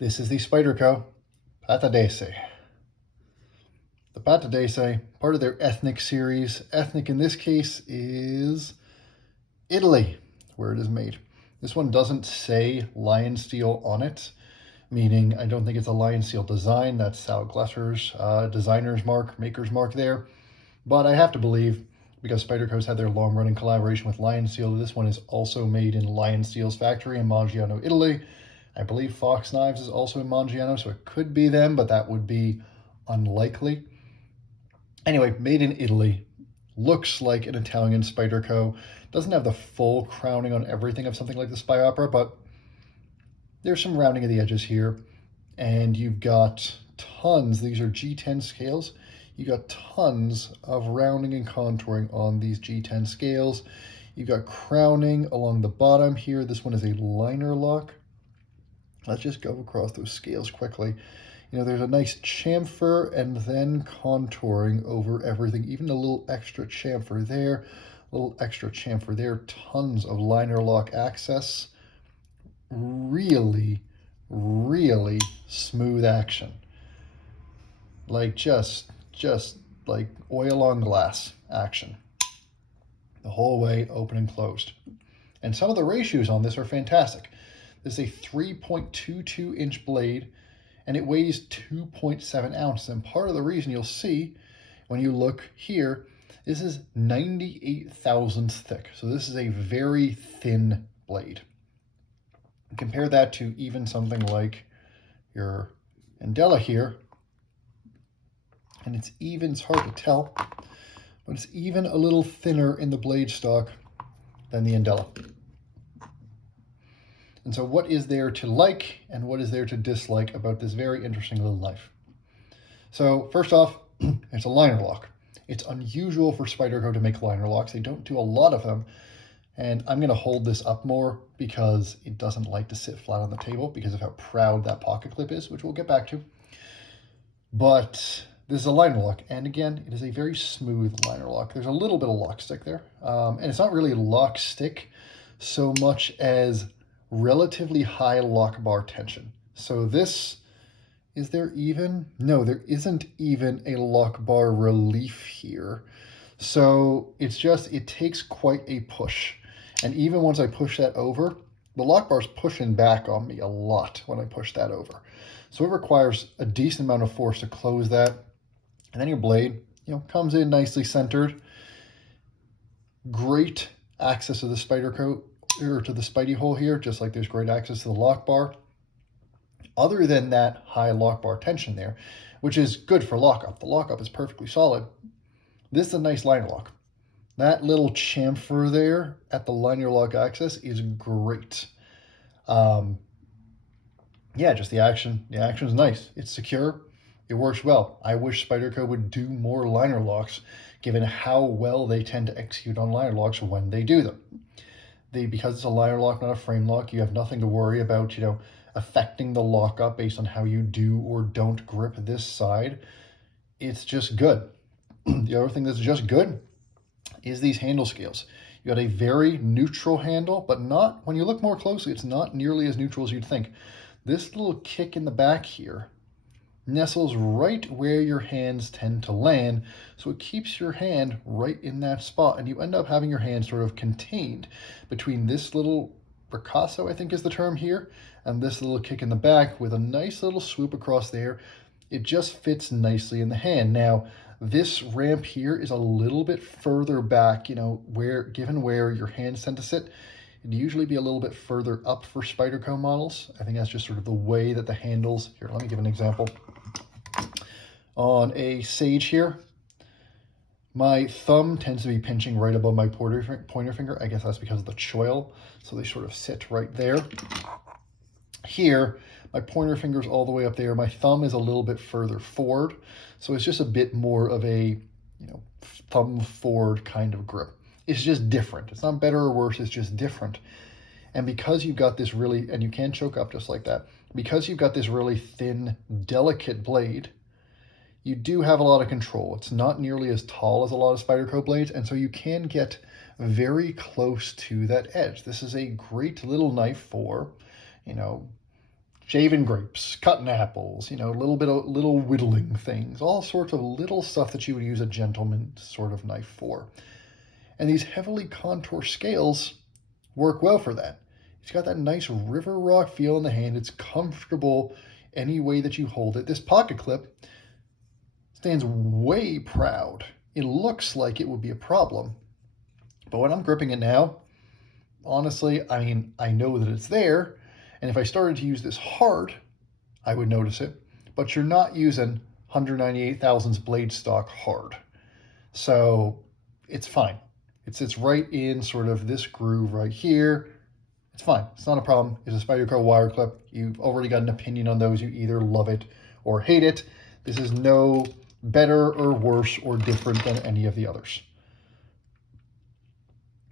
This is the Spyderco Pattadese. The Pattadese, part of their ethnic series. Ethnic in this case is Italy, where it is made. This one doesn't say lion steel on it, meaning I don't think it's a lion steel design. That's Sal Glesser's designer's mark, maker's mark there. But I have to believe, because Spyderco's had their long-running collaboration with Lion Steel, this one is also made in Lion Steel's factory in Maggiano, Italy. I believe Fox Knives is also in Maggiano, so it could be them, but that would be unlikely. Anyway, made in Italy. Looks like an Italian Spyderco. Doesn't have the full crowning on everything of something like the Spy Opera, but there's some rounding of the edges here. And you've got tons, these are G10 scales. You got tons of rounding and contouring on these G10 scales. You've got crowning along the bottom here. This one is a liner lock. Let's just go across those scales quickly. You know, there's a nice chamfer and then contouring over everything, even a little extra chamfer there, a little extra chamfer there, tons of liner lock access. Really, really smooth action. Like just like oil on glass action. The whole way open and closed. And some of the ratios on this are fantastic. This is a 3.22 inch blade and it weighs 2.7 ounces. And part of the reason you'll see when you look here, this is 98 thousandths thick. So this is a very thin blade. Compare that to even something like your Andela here, and it's hard to tell, but it's even a little thinner in the blade stock than the Andela. And so what is there to like and what is there to dislike about this very interesting little knife? So first off, it's a liner lock. It's unusual for Spyderco to make liner locks. They don't do a lot of them. And I'm going to hold this up more because it doesn't like to sit flat on the table because of how proud that pocket clip is, which we'll get back to. But this is a liner lock. And again, it is a very smooth liner lock. There's a little bit of lock stick there. And it's not really lock stick so much as relatively high lock bar tension. So this, is there even? No, there isn't even a lock bar relief here. So it's just, it takes quite a push. And even once I push that over, the lock bar's pushing back on me a lot when I push that over. So it requires a decent amount of force to close that. And then your blade, you know, comes in nicely centered. Great access to the Spyderco, or to the Spidey hole here, just like there's great access to the lock bar. Other than that high lock bar tension there, which is good for lockup. The lockup is perfectly solid. This is a nice liner lock. That little chamfer there at the liner lock access is great. Yeah, just the action. The action is nice. It's secure. It works well. I wish Spyderco would do more liner locks, given how well they tend to execute on liner locks when they do them. Because it's a liner lock, not a frame lock, you have nothing to worry about, you know, affecting the lockup based on how you do or don't grip this side. It's just good. The other thing that's just good is these handle scales. You got a very neutral handle, but not, when you look more closely, it's not nearly as neutral as you'd think. This little kick in the back here nestles right where your hands tend to land, so it keeps your hand right in that spot, and you end up having your hand sort of contained between this little ricasso, I think is the term here, and this little kick in the back with a nice little swoop across there. It just fits nicely in the hand. Now, this ramp here is a little bit further back, you know, given where your hands tend to sit, it'd usually be a little bit further up for Spyderco models. I think that's just sort of the way that the handles, here, let me give an example. On a Sage here, my thumb tends to be pinching right above my pointer finger. I guess that's because of the choil, so they sort of sit right there. Here, my pointer finger's all the way up there. My thumb is a little bit further forward, so it's just a bit more of a, you know, thumb forward kind of grip. It's just different. It's not better or worse, it's just different. And because you've got this really, and you can choke up just like that, because you've got this really thin, delicate blade, you do have a lot of control. It's not nearly as tall as a lot of Spyderco blades, and so you can get very close to that edge. This is a great little knife for, you know, shaving grapes, cutting apples, a little whittling things, all sorts of little stuff that you would use a gentleman sort of knife for. And these heavily contour scales work well for that. It's got that nice river rock feel in the hand. It's comfortable any way that you hold it. This pocket clip stands way proud. It looks like it would be a problem. But when I'm gripping it now, honestly, I know that it's there. And if I started to use this hard, I would notice it. But you're not using 198 thousandths blade stock hard. So it's fine. It sits right in sort of this groove right here. It's fine. It's not a problem. It's a Spyderco wire clip. You've already got an opinion on those. You either love it or hate it. This is no better or worse or different than any of the others.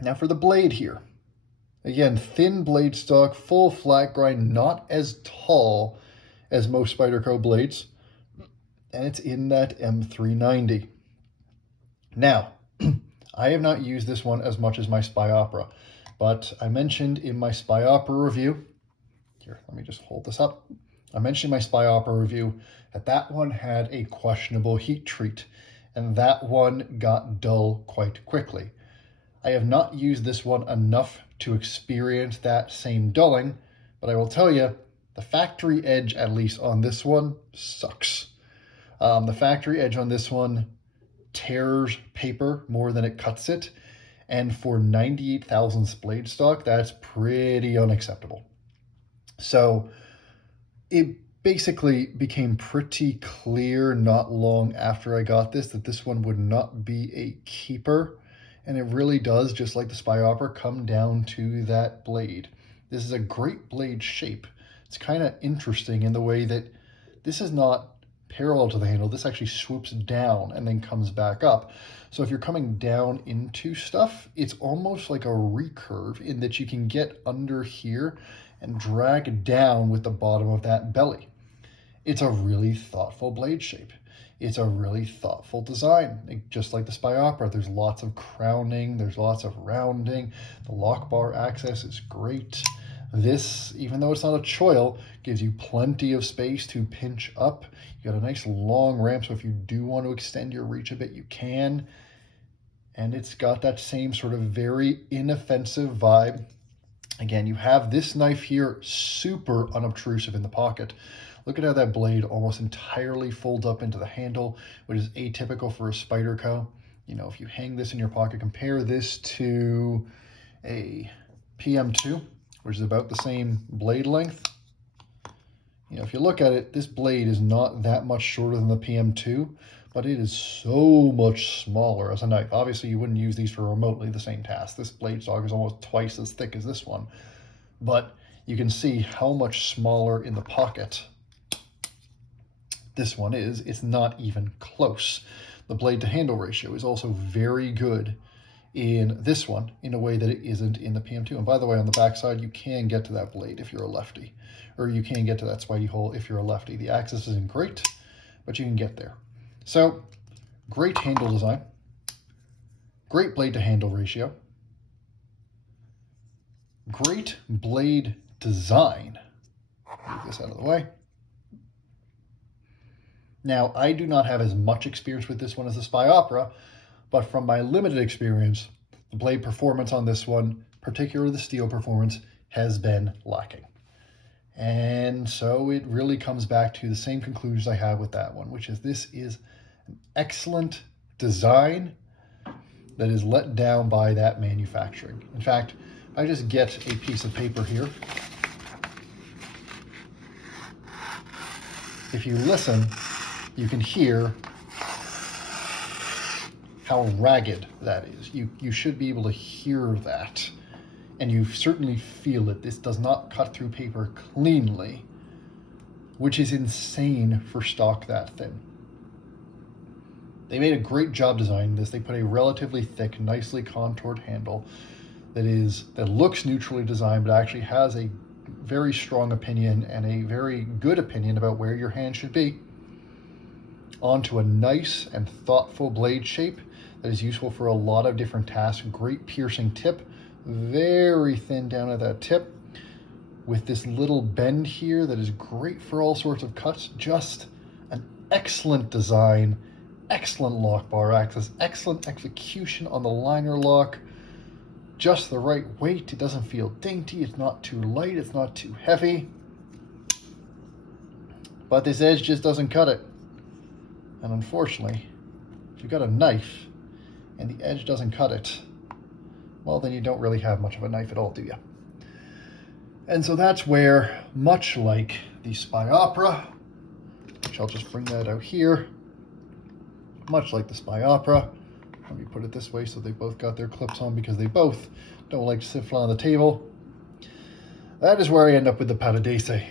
Now for the blade here. Again, thin blade stock, full flat grind, not as tall as most Spyderco blades. And it's in that M390. Now, I have not used this one as much as my Spy Opera, but I mentioned in my Spy Opera review, here, let me just hold this up. I mentioned in my Spy Opera review that one had a questionable heat treat, and that one got dull quite quickly. I have not used this one enough to experience that same dulling, but I will tell you, the factory edge, at least on this one, sucks. The factory edge on this one tears paper more than it cuts it, and for 98 thousandths blade stock, that's pretty unacceptable. So it basically became pretty clear not long after I got this that this one would not be a keeper, and it really does, just like the Spy Opera, come down to that blade. This is a great blade shape. It's kind of interesting in the way that this is not parallel to the handle. This actually swoops down and then comes back up. So if you're coming down into stuff, it's almost like a recurve in that you can get under here and drag down with the bottom of that belly. It's a really thoughtful blade shape. It's a really thoughtful design. Just like the Spy Opera, there's lots of crowning, there's lots of rounding. The lock bar access is great. This, even though it's not a choil, gives you plenty of space to pinch up. You got a nice long ramp, so if you do want to extend your reach a bit, you can. And it's got that same sort of very inoffensive vibe. Again, you have this knife here super unobtrusive in the pocket. Look at how that blade almost entirely folds up into the handle, which is atypical for a Spyderco. If you hang this in your pocket, compare this to a PM2, which is about the same blade length. If you look at it, this blade is not that much shorter than the PM2, but it is so much smaller as a knife. Obviously, you wouldn't use these for remotely the same task. This blade stock is almost twice as thick as this one, but you can see how much smaller in the pocket this one is. It's not even close. The blade to handle ratio is also very good in this one in a way that it isn't in the PM2. And by the way, on the back side, you can get to that blade if you're a lefty, or you can get to that Spidey hole if you're a lefty. The axis isn't great, but you can get there. So great handle design, great blade to handle ratio, great blade design. Move this out of the way. Now, I do not have as much experience with this one as the Spy Opera, but from my limited experience, the blade performance on this one, particularly the steel performance, has been lacking. And so it really comes back to the same conclusions I had with that one, which is this is an excellent design that is let down by that manufacturing. In fact, if I just get a piece of paper here, if you listen, you can hear how ragged that is. You should be able to hear that, and you certainly feel it. This does not cut through paper cleanly, which is insane for stock that thin. They made a great job designing this. They put a relatively thick, nicely contoured handle that looks neutrally designed, but actually has a very strong opinion and a very good opinion about where your hand should be, onto a nice and thoughtful blade shape that is useful for a lot of different tasks. Great piercing tip, very thin down at that tip, with this little bend here that is great for all sorts of cuts. Just an excellent design, excellent lock bar access, excellent execution on the liner lock, just the right weight. It doesn't feel dainty, it's not too light, it's not too heavy, but this edge just doesn't cut it. And unfortunately, if you've got a knife and the edge doesn't cut it, well, then you don't really have much of a knife at all, do you? And so that's where, much like the Spy Opera, which I'll just bring that out here, much like the Spy Opera, let me put it this way so they both got their clips on because they both don't like to sit flat on the table. That is where I end up with the Pattadese.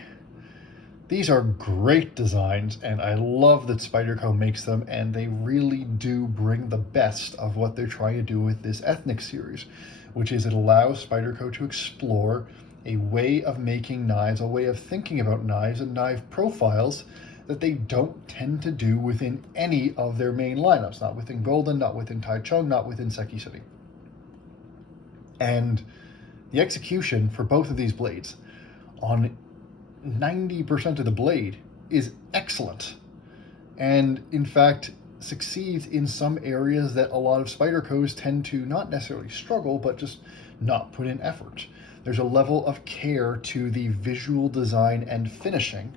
These are great designs, and I love that Spyderco makes them, and they really do bring the best of what they're trying to do with this ethnic series, which is it allows Spyderco to explore a way of making knives, a way of thinking about knives and knife profiles that they don't tend to do within any of their main lineups, not within Golden, not within Taichung, not within Seki City. And the execution for both of these blades on 90% of the blade is excellent, and in fact succeeds in some areas that a lot of Spydercos tend to not necessarily struggle, but just not put in effort. There's a level of care to the visual design and finishing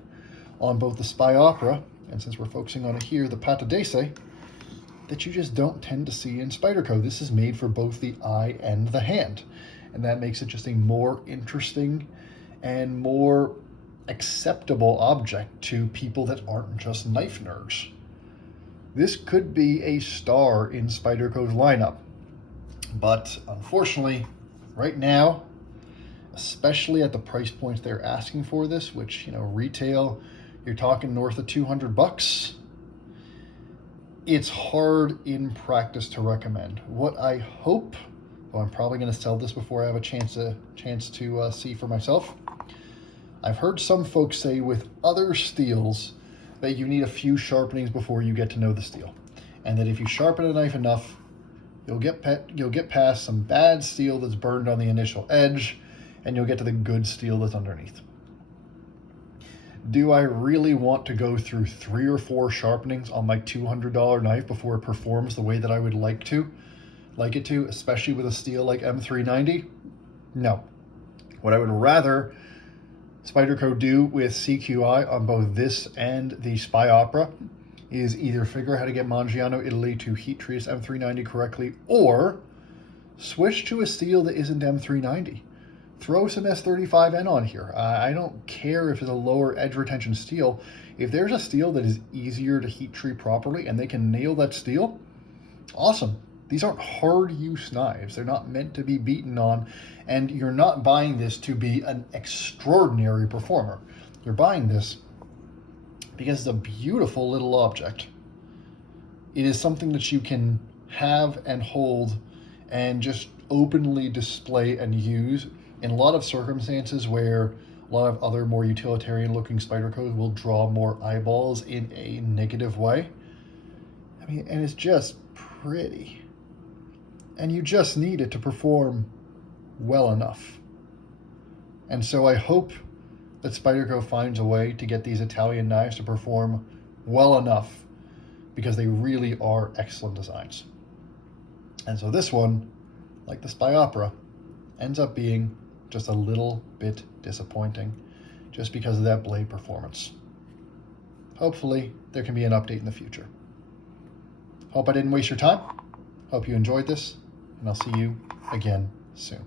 on both the Spy Opera, and since we're focusing on it here, the Pattadese, that you just don't tend to see in Spyderco. This is made for both the eye and the hand, and that makes it just a more interesting and more acceptable object to people that aren't just knife nerds. This could be a star in Spyderco's lineup, but unfortunately, right now, especially at the price points they're asking for this, which, you know, retail, you're talking north of $200, it's hard in practice to recommend. What I hope, well, I'm probably going to sell this before I have a chance to see for myself. I've heard some folks say with other steels that you need a few sharpenings before you get to know the steel, and that if you sharpen a knife enough, you'll get past some bad steel that's burned on the initial edge, and you'll get to the good steel that's underneath. Do I really want to go through 3 or 4 sharpenings on my $200 knife before it performs the way that I would like it to, especially with a steel like M390? No. What I would rather Spyderco do with CQI on both this and the Spy Opera is either figure out how to get Mangiano Italy to heat treat its M390 correctly, or switch to a steel that isn't M390. Throw some S35N on here. I don't care if it's a lower edge retention steel. If there's a steel that is easier to heat treat properly and they can nail that steel, awesome. These aren't hard use knives. They're not meant to be beaten on, and you're not buying this to be an extraordinary performer. You're buying this because it's a beautiful little object. It is something that you can have and hold and just openly display and use in a lot of circumstances where a lot of other more utilitarian looking Spydercos will draw more eyeballs in a negative way. I mean, and it's just pretty. And you just need it to perform well enough. And so I hope that Spyderco finds a way to get these Italian knives to perform well enough, because they really are excellent designs. And so this one, like the Spy Opera, ends up being just a little bit disappointing just because of that blade performance. Hopefully there can be an update in the future. Hope I didn't waste your time. Hope you enjoyed this, and I'll see you again soon.